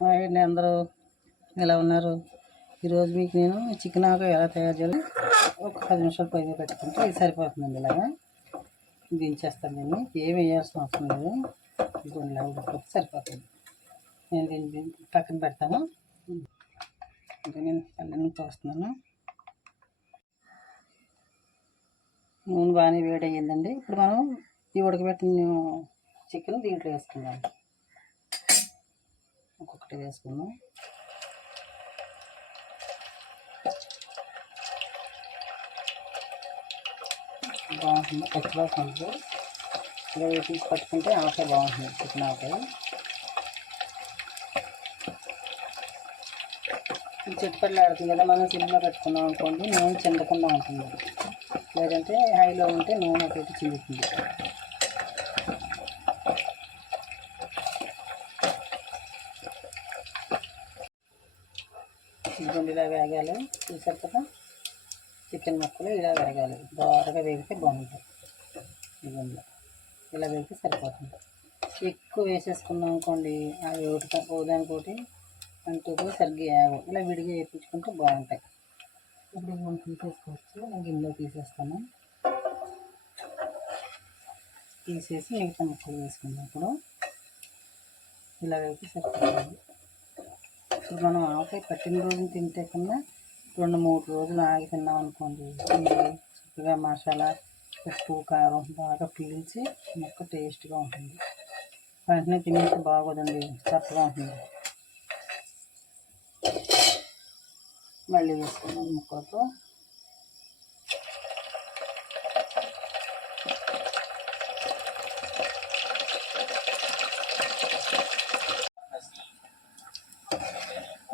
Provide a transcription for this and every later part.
Hi అండి అందరూ. ఎలా ఉన్నారు? ఈరోజు మీకు నేను చికెన్ ఆకు ఎలా తయారు చేయాలి? ఒక పది నిమిషాలు పైన పెట్టుకుంటే ఇది సరిపోతుందండి ఇలాగా. దించేస్తాను నేను ఏమి వేయాల్సిన అవసరం లేదు. గుండెలా ఉడికిపోతే సరిపోతుంది. నేను దీన్ని పక్కన పెడతాను. ఇంకా నేను పల్లెని పోస్తున్నాను నూనె బాగానే వేడయ్యిందండి. ఇప్పుడు మనం ఈ ఉడకబెట్టిన చికెన్ దీంట్లో వేసుకుందాం. ఒకటి వేసుకుందాం. బాగుంటుంది. పచ్చిగా ఉంటుంది ఇలా వేసి పట్టుకుంటే ఆవకాయ బాగుంటుంది. చికెన్ ఆవకాయ. చిట్టుపల్లి ఆడుతుంది కదా మనం సిమ్లో పెట్టుకున్నాం అనుకోండి నూనె చెందకుండా ఉంటుంది. లేదంటే హైలో ఉంటే నూనె ఒకటి చిందుతుంది. ఇదిగోండి ఇలా వేగాలి. చూసారు కదా? చికెన్ ముక్కలు ఇలా వేగాలి. బాగా వేగితే బాగుంటుంది. ఇదిగోండి ఇలా వేగితే సరిపోతుంది. ఎక్కువ వేసేసుకున్నాం అనుకోండి అవి ఒకటి ఒకదానికోటి అంటూ సరిగ్గా వేగవు ఇలా విడిగా వేయించుకుంటే బాగుంటాయి. ఇప్పుడు మనం తీసేసుకోవచ్చు. నేను గిన్నెలో తీసేస్తాను. తీసేసి మిగతా ముక్కలు వేసుకున్నప్పుడు ఇలా వేసి సరిపోతుంది. ఇప్పుడు మనం ఆవకాయ పట్టిన రోజున తింటే కన్నా రెండు మూడు రోజులు ఆగి తిన్నాం అనుకోండి. చక్కగా మసాలా ఉప్పు కారం బాగా పీల్చి ముక్క టేస్ట్గా ఉంటుంది. వెంటనే తినేస్తే బాగోదండి. చక్కగా ఉంటుంది. మళ్ళీ వేసుకున్నాం ముక్కతో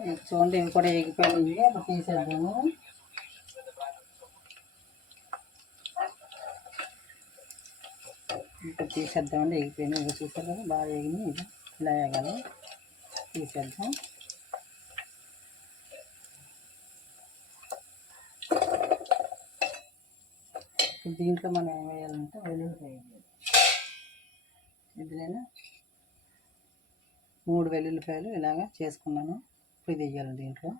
ఇది చూడండి ఇవి కూడా ఎగిపోయినాయి అప్పుడు తీసేద్దాము. ఇప్పుడు తీసేద్దామండి ఎగిపోయినాయి. ఇవి చూసారు కదా బాగా ఎగినాయి. ఇది ఇలా వేయగలం తీసేద్దాం. దీంట్లో మనం ఏం వేయాలంటే వెల్లుల్లి వేయాలి. ఇందులోనే? మూడు వెల్లుల్లిపాయలు ఇలాగా చేసుకున్నాను. ఇప్పుడు ఇది వేయాలి దీంట్లో.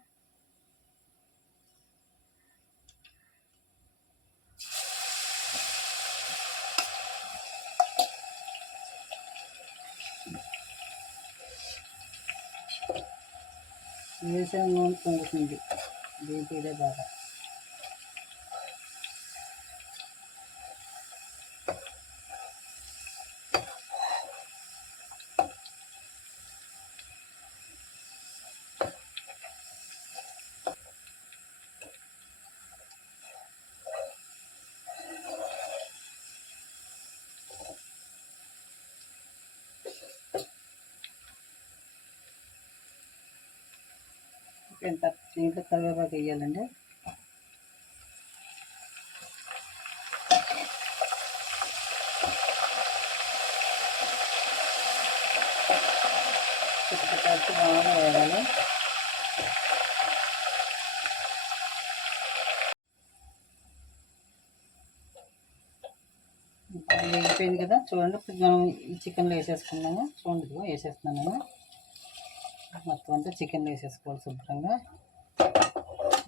వేసే నూనె పొంగుతుంది. దీంట్లో ఇదే బాగా. ఎంత దీంట్లో కరివేపాకు వేయాలండి కలిసి బాగా వేయాలి. వేగిపోయింది కదా చూడండి. ఇప్పుడు మనం ఈ చికెన్లో వేసేసుకున్నాము. చూడండి వేసేస్తున్నాను నేను. మొత్తం అంతా చికెన్ వేసేసుకోవాలి శుభ్రంగా.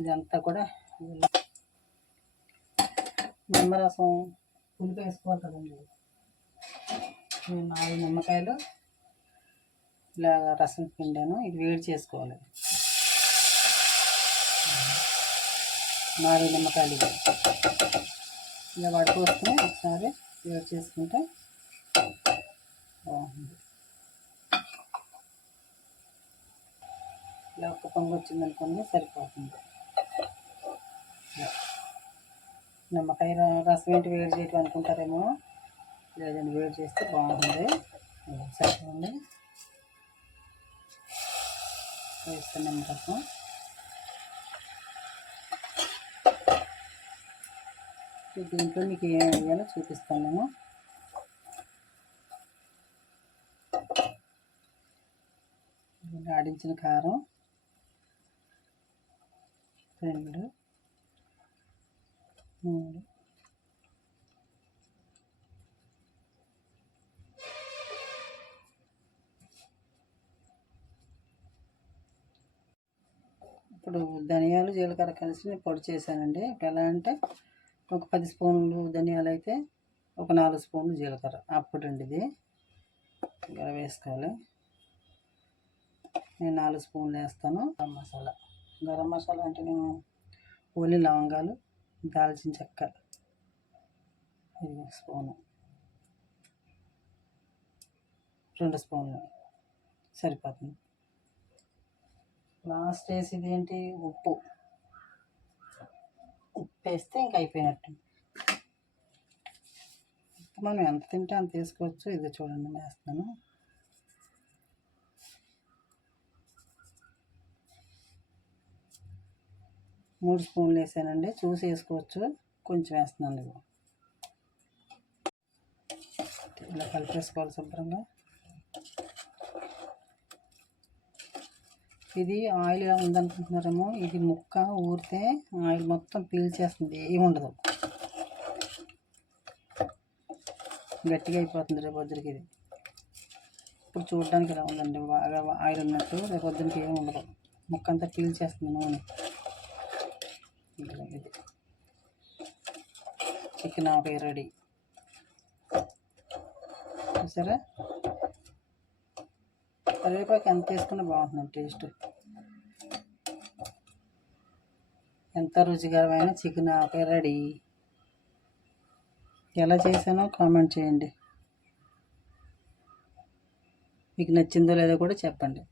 ఇదంతా కూడా నిమ్మరసం పులుపు వేసుకోవాలి కదండి. నేను నాలుగు నిమ్మకాయలు ఇలా రసం పిండాను ఇది వేడి చేసుకోవాలి. నాలుగు నిమ్మకాయలు ఇలా పడుకోసుకుని ఒకసారి వేడి చేసుకుంటే బాగుంది ఇట్లా ఒక పొంగు వచ్చింది అనుకోండి సరిపోతుంది నిమ్మకాయ రసం ఏంటి వేడి చేయటం అనుకుంటారేమో? లేదండి వేడి చేస్తే బాగుంటుంది సరిపోండి వేస్తాను రసం దీంట్లో మీకు ఏం వేయాలో చూపిస్తాను నేను. ఆడించిన కారం. రెండు మూడు. ఇప్పుడు ధనియాలు జీలకర్ర కలిసి నేను పొడి చేశానండి. ఇప్పుడు ఎలా అంటే ఒక పది స్పూన్లు ధనియాలు అయితే ఒక నాలుగు స్పూన్లు జీలకర్ర. అప్పుడు అండి ఇది. ఇలా వేసుకోవాలి. నేను నాలుగు స్పూన్లు వేస్తాను. మసాలా. గరం మసాలా అంటే నేను ఓన్లీ లవంగాలు దాల్చిన చెక్క స్పూను. రెండు స్పూన్లు. సరిపోతుంది. లాస్ట్ వేసేది ఏంటి? ఉప్పు. ఉప్పు వేస్తే ఇంక అయిపోయినట్టు. ఉప్పు మనం ఎంత తింటే అంత వేసుకోవచ్చు. ఇది చూడండి వేస్తున్నాను. మూడు స్పూన్లు వేసానండి. చూసి వేసుకోవచ్చు. కొంచెం వేస్తున్నాను ఇది ఇలా కలిపేసుకోవాలి శుభ్రంగా. ఇది ఆయిల్ ఎలా ఉందనుకుంటున్నారేమో ఇది ముక్క ఊరితే ఆయిల్ మొత్తం పీల్చేస్తుంది ఏముండదు ఉండదు. గట్టిగా అయిపోతుంది రేపు పొద్దురికి ఇది. ఇప్పుడు చూడడానికి ఇలా ఉందండి బాగా ఆయిల్ ఉన్నట్టు. రేపు పొద్దునికి ఏమి ఉండదు. ముక్క అంతా పీల్చేస్తుంది నూనె. ఇది చికెన్ ఆపే రెడీ. చూసారా? కరివేపాకు ఎంత వేసుకున్నా బాగుంటుంది టేస్ట్. ఎంత రుచికరమైన చికెన్ ఆపే రెడీ. ఎలా చేశానో కామెంట్ చేయండి. మీకు నచ్చిందో లేదో కూడా చెప్పండి.